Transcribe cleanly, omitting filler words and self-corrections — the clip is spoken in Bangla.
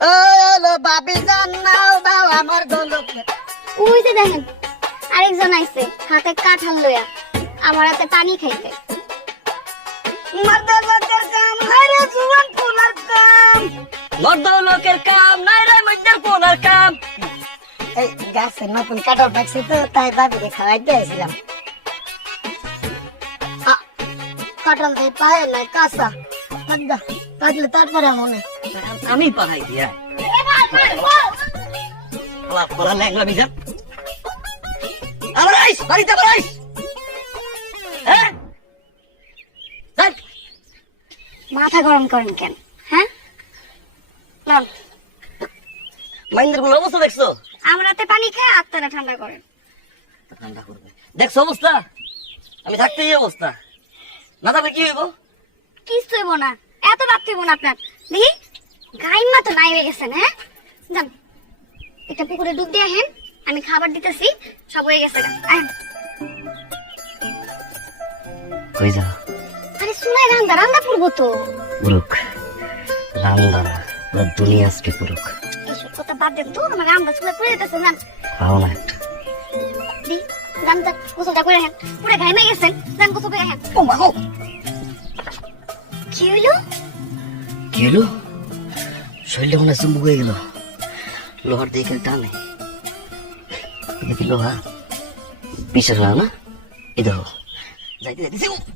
ও লো বাবি জান নাও দাও আমার গোলকের। ওই যে দেখেন আরেকজন আইছে হাতে কাঁঠাল লইয়া আমার হাতে পানি খাইতে। মর্দ লোকের কাম হারে জুয়ান পোলার কাম। মর্দ লোকের কাম নাই রে মইদের পোলার কাম। এই গাছে নতুন কাঁঠাল পাকছে তো তাই বাবিকে খাওয়াইতে আসছিলাম। কাঁঠাল দিয়ে পায়ে নাই কাঁচা পাকলে তারপরে মনে আমি পাঠাই দিয়া পোলা ল্যাংলা মিজান। আবার আইস বাড়িতে আবার আইস। হ্যাঁ চল। মাথা গরম করেন কেন? হ্যাঁ লন, মাইন্দের কোন অবস্থা দেখছো? আমার হাতে পানি খেয়ে আত্মারা ঠান্ডা করেন। ঠান্ডা করবে দেখছো অবস্থা? আমি থাকতে এই অবস্থা না থাকলে কি হইব? কিছু হইব না, এত ভাবতে হইব না আপনার। দেখি গাইমা তো নাই হয়ে গেছেন। হ্যাঁ যান একটা পুকুরে ডুব দিয়ে আহেন, আমি খাবার দিতেছি, সব হয়ে গেছে। আহেন। কই যা? আরে শুনাই রান্দা রান্দা পড়বো তো। পুরুক রান্দা না দুনিয়া আজকে পুরুক। এইসব কথা বাদ দেন তো, আমার রান্দা চুলে পড়ে যেতেছে। যান খাও না একটা। দি যান যান গোসলটা করে আহেন, পুরো গাইমা গেছেন। যান গোসল করে আহেন। ও মা গো, কি হইলো? কি হলো? শরীরটা মনে হয় চুম্বক হয়ে গেল। লোহার দিয়ে কেন টানে? এটা কি লোহা? পিসের লোহা না? এই দেখো যাইতে যাইতেছি।